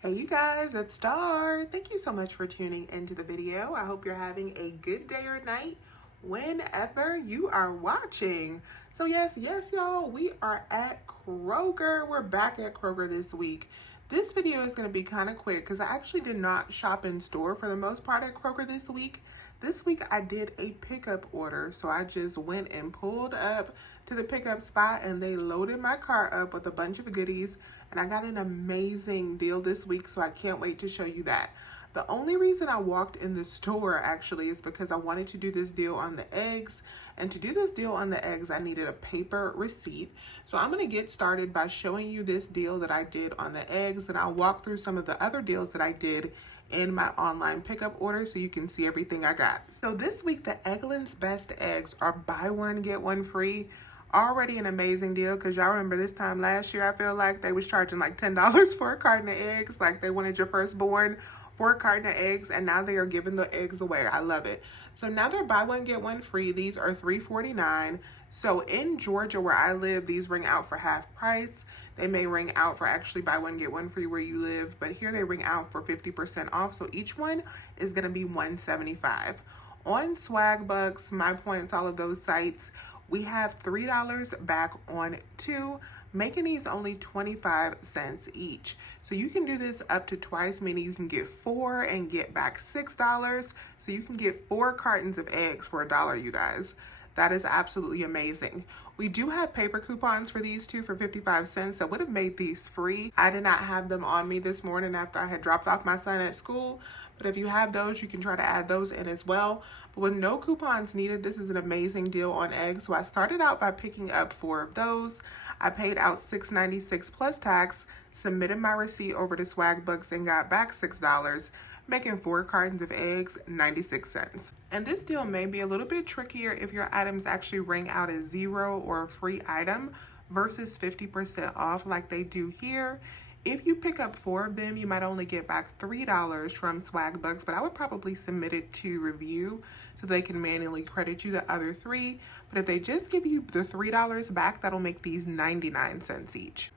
Hey you guys, it's Star. Thank you so much for tuning into the video. I hope you're having a good day or night whenever you are watching. So yes, y'all, we are at Kroger. We're back at Kroger this week. This video is going to be kind of quick because I actually did not shop in store for the most part at Kroger this week. This week I did a pickup order, so I just went and pulled up to the pickup spot and they loaded my car up with a bunch of goodies, and I got an amazing deal this week, so I can't wait to show you that. The only reason I walked in the store actually is because I wanted to do this deal on the eggs, and to do this deal on the eggs I needed a paper receipt. So I'm going to get started by showing you this deal that I did on the eggs, and I'll walk through some of the other deals that I did in my online pickup order so you can see everything I got. So this week the Eggland's Best Eggs are buy one get one free. Already an amazing deal, because y'all remember this time last year I feel like they was charging like $10 for a carton of eggs, like they wanted your firstborn for a carton of eggs, and now they are giving the eggs away. I love it. So now they're buy one get one free. These are $3.49. So in Georgia where I live, these ring out for half price. They may ring out for actually buy one get one free where you live, but here they ring out for 50% off. So each one is going to be $1.75. On Swagbucks, My Points, all of those sites, we have $3 back on 2, making these only 25 cents each. So you can do this up to twice, meaning you can get 4 and get back $6. So you can get 4 cartons of eggs for $1, you guys. That is absolutely amazing. We do have paper coupons for these two for 55 cents. That would have made these free. I did not have them on me this morning after I had dropped off my son at school. But if you have those, you can try to add those in as well. But with no coupons needed, this is an amazing deal on eggs. So I started out by picking up 4 of those. I paid out $6.96 plus tax, submitted my receipt over to Swagbucks, and got back $6, making 4 cartons of eggs, 96 cents. And this deal may be a little bit trickier if your items actually ring out as 0 or a free item versus 50% off like they do here. If you pick up 4 of them, you might only get back $3 from Swagbucks, but I would probably submit it to review so they can manually credit you the other 3. But if they just give you the $3 back, that'll make these 99 cents each.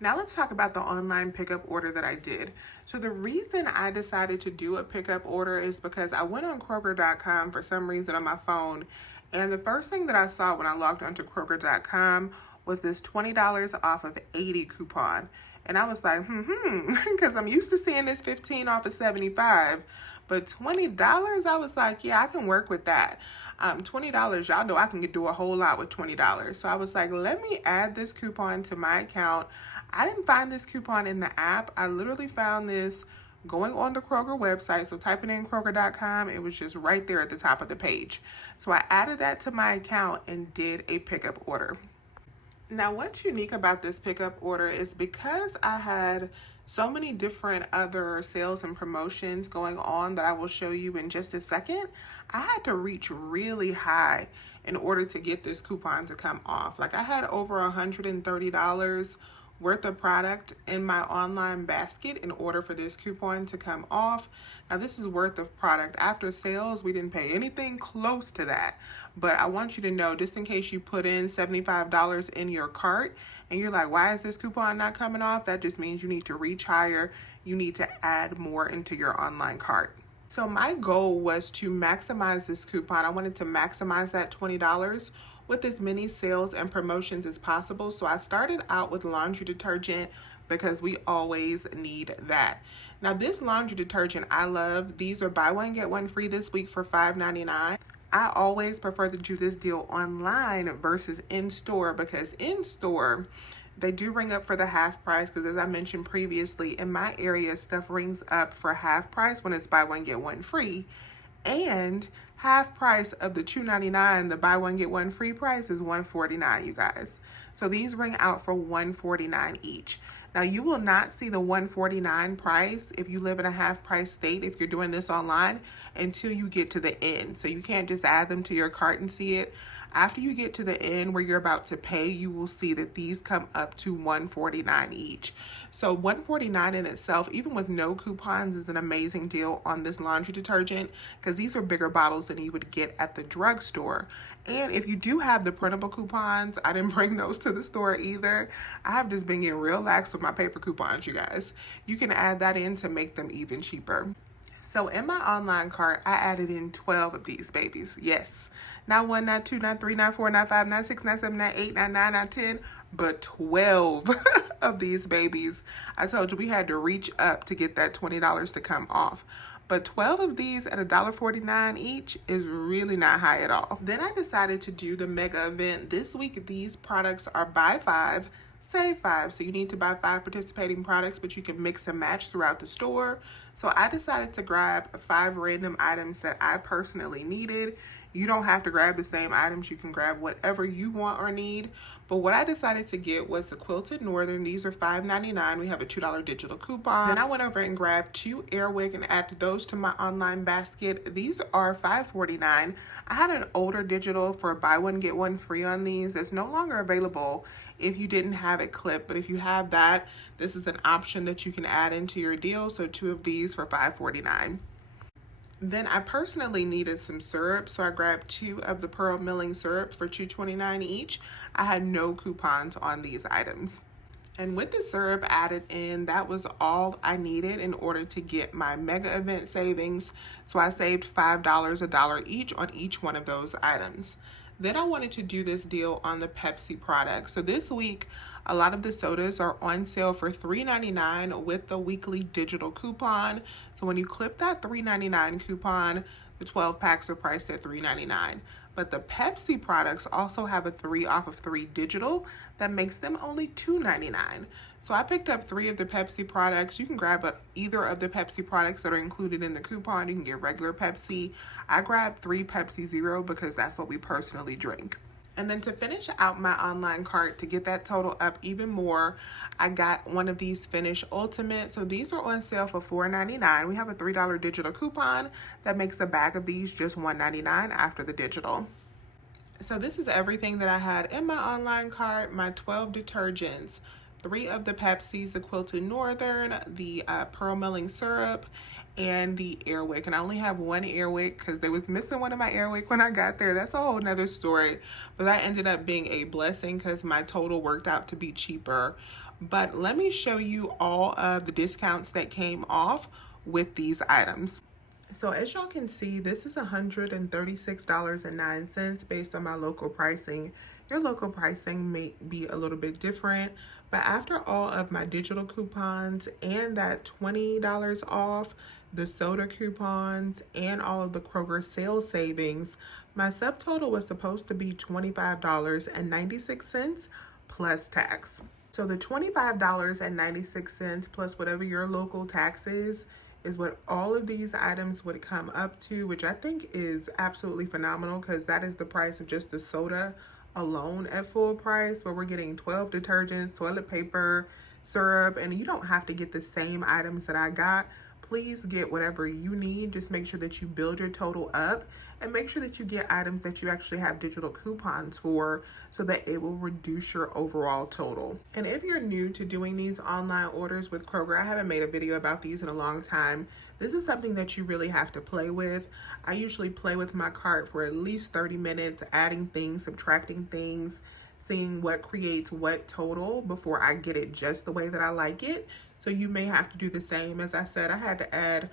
Now let's talk about the online pickup order that I did. So the reason I decided to do a pickup order is because I went on Kroger.com for some reason on my phone, and the first thing that I saw when I logged onto Kroger.com was this $20 off of 80 coupon. And I was like, because I'm used to seeing this 15 off of 75, but $20, I was like, yeah, I can work with that. $20, y'all know I can do a whole lot with $20. So I was like, let me add this coupon to my account. I didn't find this coupon in the app. I literally found this going on the Kroger website. So typing in Kroger.com, it was just right there at the top of the page. So I added that to my account and did a pickup order. Now, what's unique about this pickup order is because I had so many different other sales and promotions going on that I will show you in just a second, I had to reach really high in order to get this coupon to come off. Like I had over $130 worth of product in my online basket in order for this coupon to come off. Now this is worth of product. After sales, we didn't pay anything close to that. But I want you to know, just in case you put in $75 in your cart and you're like, why is this coupon not coming off? That just means you need to reach higher. You need to add more into your online cart. So my goal was to maximize this coupon. I wanted to maximize that $20 with as many sales and promotions as possible. So I started out with laundry detergent because we always need that. Now this laundry detergent I love. These are buy one get one free this week for $5.99. I always prefer to do this deal online versus in store, because in store they do ring up for the half price, because as I mentioned previously, in my area stuff rings up for half price when it's buy one get one free, and half price of the $2.99, the buy one get one free price is $1.49, you guys. So these ring out for $1.49 each. Now you will not see the $1.49 price if you live in a half price state, if you're doing this online, until you get to the end. So you can't just add them to your cart and see it. After you get to the end where you're about to pay, you will see that these come up to $1.49 each. So $1.49 in itself, even with no coupons, is an amazing deal on this laundry detergent because these are bigger bottles than you would get at the drugstore. And if you do have the printable coupons, I didn't bring those to the store either. I have just been getting real lax with my paper coupons, you guys. You can add that in to make them even cheaper. So in my online cart, I added in 12 of these babies. Yes. Not 1, not 2, not 3, not 4, not 5, not 6, not 7, not 8, not 9, not 10, but 12 of these babies. I told you we had to reach up to get that $20 to come off. But 12 of these at $1.49 each is really not high at all. Then I decided to do the mega event. This week, these products are buy 5, save 5. So you need to buy 5 participating products, but you can mix and match throughout the store. So I decided to grab 5 random items that I personally needed. You don't have to grab the same items. You can grab whatever you want or need. But what I decided to get was the Quilted Northern. These are $5.99. We have a $2 digital coupon. Then I went over and grabbed 2 Airwick and added those to my online basket. These are $5.49. I had an older digital for buy one, get one free on these. That's no longer available if you didn't have it clipped. But if you have that, this is an option that you can add into your deal. So 2 of these for $5.49. Then I personally needed some syrup, so I grabbed 2 of the pearl milling syrup for $2.29 each. I had no coupons on these items. And with the syrup added in, that was all I needed in order to get my mega event savings. So I saved $5, $1 each on each one of those items. Then I wanted to do this deal on the Pepsi product. So this week, a lot of the sodas are on sale for $3.99 with the weekly digital coupon. So when you clip that $3.99 coupon, the 12 packs are priced at $3.99. But the Pepsi products also have a 3 off of 3 digital that makes them only $2.99. So I picked up 3 of the Pepsi products. You can grab either of the Pepsi products that are included in the coupon. You can get regular Pepsi. I grabbed 3 Pepsi Zero because that's what we personally drink. And then to finish out my online cart, to get that total up even more, I got one of these Finish Ultimate. So these are on sale for $4.99. We have a $3 digital coupon that makes a bag of these just $1.99 after the digital. So this is everything that I had in my online cart, my 12 detergents, 3 of the Pepsis, the Quilted Northern, the pearl milling syrup, and the Airwick. And I only have 1 Airwick because they was missing one of my Airwick when I got there. That's a whole nother story. But that ended up being a blessing because my total worked out to be cheaper. But let me show you all of the discounts that came off with these items. So as y'all can see, this is $136.09 based on my local pricing. Your local pricing may be a little bit different, but after all of my digital coupons and that $20 off, the soda coupons, and all of the Kroger sales savings, my subtotal was supposed to be $25.96 plus tax. So the $25.96 plus whatever your local tax is what all of these items would come up to, which I think is absolutely phenomenal because that is the price of just the soda alone at full price, where we're getting 12 detergents, toilet paper, syrup, and you don't have to get the same items that I got. Please get whatever you need. Just make sure that you build your total up and make sure that you get items that you actually have digital coupons for so that it will reduce your overall total. And if you're new to doing these online orders with Kroger, I haven't made a video about these in a long time. This is something that you really have to play with. I usually play with my cart for at least 30 minutes, adding things, subtracting things, seeing what creates what total before I get it just the way that I like it. So you may have to do the same. As I said, I had to add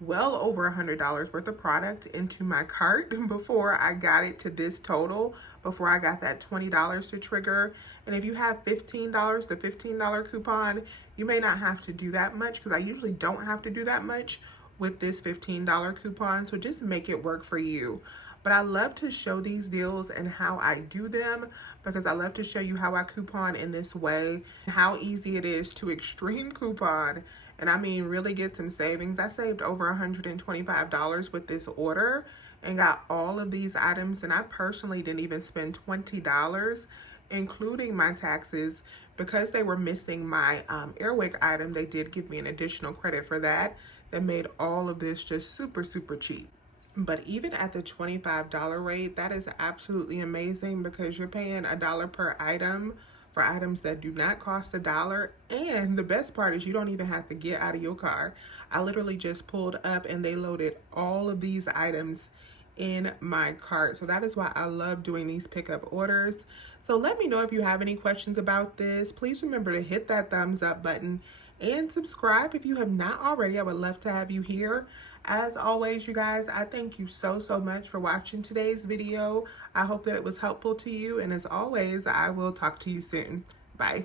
well over $100 worth of product into my cart before I got it to this total, before I got that $20 to trigger. And if you have $15, the $15 coupon, you may not have to do that much because I usually don't have to do that much with this $15 coupon. So just make it work for you. But I love to show these deals and how I do them because I love to show you how I coupon in this way, how easy it is to extreme coupon. And I mean, really get some savings. I saved over $125 with this order and got all of these items. And I personally didn't even spend $20, including my taxes, because they were missing my Airwick item. They did give me an additional credit for that. That made all of this just super, super cheap. But even at the $25 rate, that is absolutely amazing because you're paying $1 per item for items that do not cost $1. And the best part is you don't even have to get out of your car. I literally just pulled up and they loaded all of these items in my cart. So that is why I love doing these pickup orders. So let me know if you have any questions about this. Please remember to hit that thumbs up button and subscribe if you have not already. I would love to have you here. As always, you guys, I thank you so much for watching today's video. I hope that it was helpful to you. And as always, I will talk to you soon. Bye.